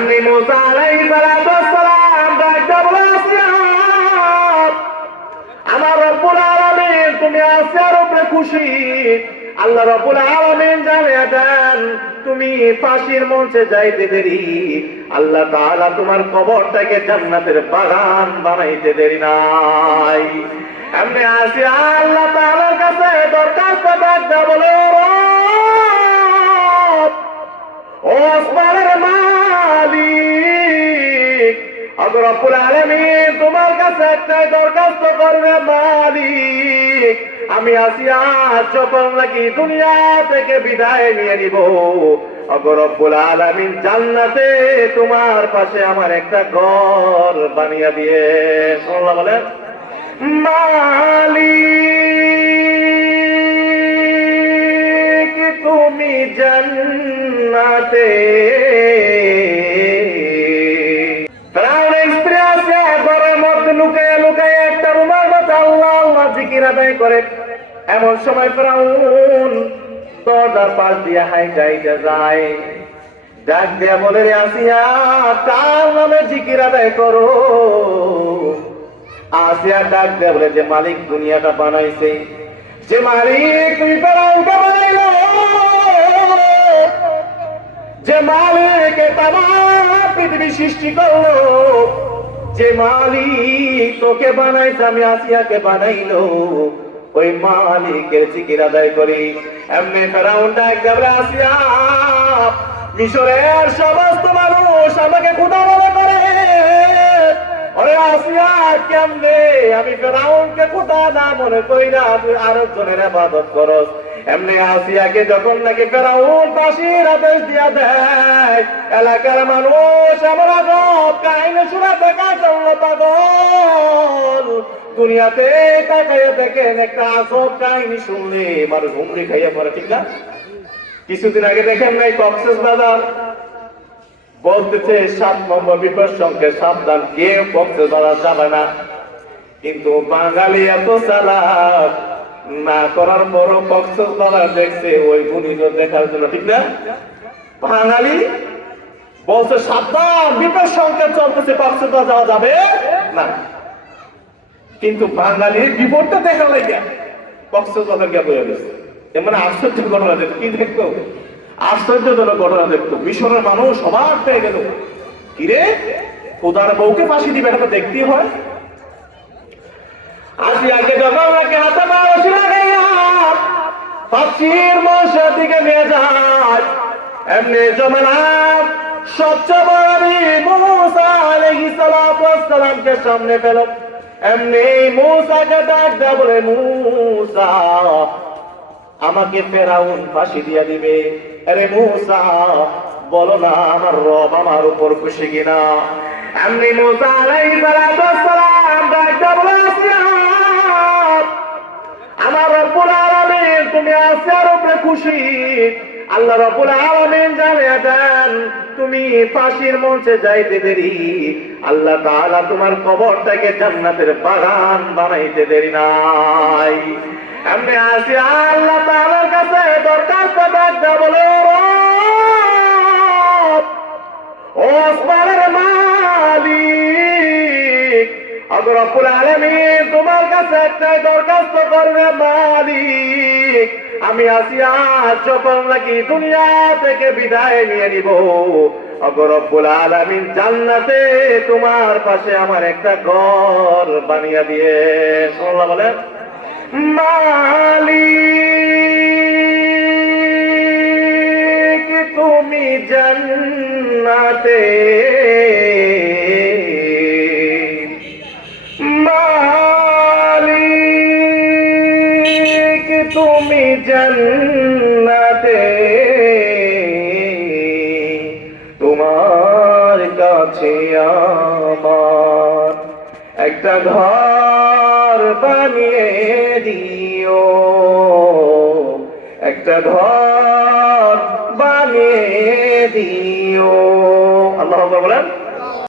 এমনি মুসা আলাইহিস সালাম ডাকতে বলেছেন, আমার রব্বুল আলামিন তুমি আসিয়ার উপরে খুশি। আল্লাহ রব্বুল আলামিন জানিয়ে দেন তুমি ফাঁসির মঞ্চে যাইতে দেরি, আল্লাহ তাআলা তোমার কবরটাকে জান্নাতের বাগান বানাইতে দেরি নাই। এমনি আসিয়া আল্লাহ তাআলার কাছে দরখাস্ত করতে বলে, ও আসমানের মালিক, আল্লাহ রব্বুল আলামিন তোমার কাছে একটা দরখাস্ত করবে মালিক, আমি আসিয়া যখন নাকি দুনিয়া থেকে বিদায় নিয়ে নিব, আল্লাহ রব্বুল আলামিন জান্নাতে তোমার পাশে আমার একটা ঘর বানিয়ে দিয়ে। আল্লাহ বলেন, মালিক তুমি জান্নাতে। ফেরাউনের স্ত্রী আছে ঘরের মধ্যে লুকাইয়া লুকাইয়া একটা রুমার মধ্যে আল্লাহ আল্লাহ জিকির আদায় করে। এমন সময় ফেরাউন দরজার পাশ দিয়ে হাইটা হাইটা যায়, ডাক দিয়া বলে, রে আসিয়া কার নামে জিকির আদায় করো? আসিয়া ডাক দিয়া বলে, যে মালিক দুনিয়াটা বানাইছে, যে মালিক তুমি ফেরাউনকে বানাইলো, যে মালিক তামাম পৃথিবী সৃষ্টি করলো, যে মালিক তোকে বানাইছে, আমি আসিয়াকে বানাইলো, ওই মালিকের জিকির আদায় করি। এমনি ফেরাউন ডাক দিয়া বলে, আসিয়া মিশরের সমস্ত মানুষ আমাকে খোদা মনে করে, ওরে আসিয়া কেমনে আমি ফেরাউনকে খোদা না মনে করি না, তুই আরেকজনের ইবাদত করস। এমনি আসিয়াকে যখন নাকি ফেরাউন ফাঁসির আদেশ দিয়া দেয়, এলাকার মানুষ আমরা সব কাহিনী শোনা দেখার জন্য পাগল। দুনিয়াতে তাকাইয়া দেখেন একটা আসব কাহিনী শুনলে মানুষ হুমড়ি খাইয়া পড়ে, ঠিক না? কিছুদিন আগে দেখেন নাই কক্সবাজার বলতেছে 7 নম্বর বিপদ সংখ্যা সাবধান, কেউ কক্সবাজার যাবে না। কিন্তু বাঙালি এত চালাক, না করার পরও কক্সবাজার দেখছে ওই গুণিত দেখার জন্য, ঠিক না? বাঙালি বলছে সাবধান বিপদ সংখ্যা চলতেছে, কক্সবাজার যাওয়া যাবে না, কিন্তু বাঙালির বিপদটা দেখা লাগে কক্সবাজার গিয়ে বয়ে গেছে। মানে আশ্চর্য ঘটনা দেখতো, কি দেখতো? আশ্চর্যজনক ঘটনা দেখতো। মিশরের মানুষ অবাক হয়ে গেল, কিরে খোদার বউকে ফাঁসি দিবে, এটা দেখতেই হয়। আসিয়াকে যখন নাকি হাতে রশি লাগাইয়া ফাঁসির মঞ্চের দিকে নিয়ে যায়, এমনি জমানার সবচেয়ে বড় মুসা আলাইহিস সালামকে সামনে পেল। এমনি মুসাকে ডাক দেয়া বলে, মুসা আমাকে ফেরাউন ফাঁসি দিয়া দিবে, আরে মুসা বলো না আমার রব আমার উপর খুশি কিনা। এমনি মুসা আলাইহিস সালাম ডাক দেয়া বলে, আমার রব্বুল আলামিন তুমি আসিয়ার উপরে খুশি। আল্লাহ রব্বুল আলামিন জানিয়ে দেন তুমি ফাঁসির মঞ্চে যাইতে দেরি, আল্লাহ তাআলা তোমার কবরটাকে জান্নাতের বাগান বানাইতে দেরি নাই। এমনি আসিয়া আল্লাহ তাআলার কাছে দরখাস্ত করতে বলে, ও আসমানের মালিক, আল্লাহ রব্বুল আলামিন তোমার কাছে একটা দরখাস্ত করবে মালিক, আমি আসিয়া যখন নাকি দুনিয়া থেকে বিদায় নিয়ে নিব, আল্লাহ রব্বুল আলামিন জান্নাতে তোমার পাশে আমার একটা ঘর বানিয়ে দিয়ে। আল্লাহ বলেন, মালিক তুমি জান্নাতে, মালিক তুমি জান্নাতে, তোমার কাছে আমার একটা ঘর বানিয়ে দিও, একটা ঘর বানিয়ে দিও। আল্লাহ বলেন,